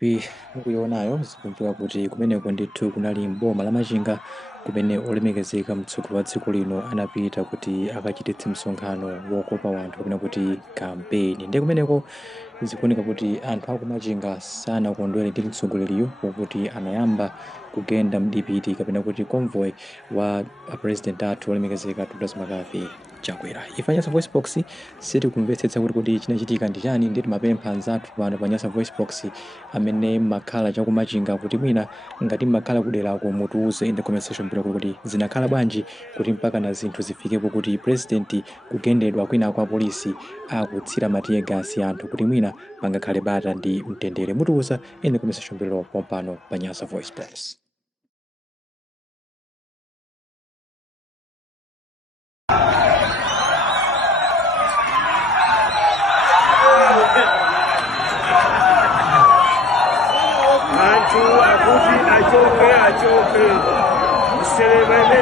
Mukuionayo zikumbuka kuti kumeneko ndithu kunali m'boma la Machinga kumene olemekezeka mtsogoleri wa dziko lino anapita kuti akachititse msonkhano wokopa wanthu kapena kuti kampeni. Ndiye kumeneko zikuoneka kuti anthu aku Machinga sanakondwere ndi mtsogoleriyo pokuti anayamba kugenda mdipiti kapena kuti convoy wa president athu olemekezeka Julius Makape Chakwera. Ife Nyasa Voice Box sitikumvetsetsa kuti chinachitika ndi chani, ndi timapempha anzathu pano pa Nyasa Voice Box amene makhala chaku Machinga kuti mwina ngati makhala kuderako mutiuze in the comment section below kuti zinakhala bwanji kuti mpaka na zinthu zifikepo kuti president kugendedwa kwina kwa polisi akutsira matiye gasi anthu kuti mwina pangakhale bata ndi mtendere. Mutiuza in the comment section below pompano pa Nyasa Voice Box. Achoke. Celebrate.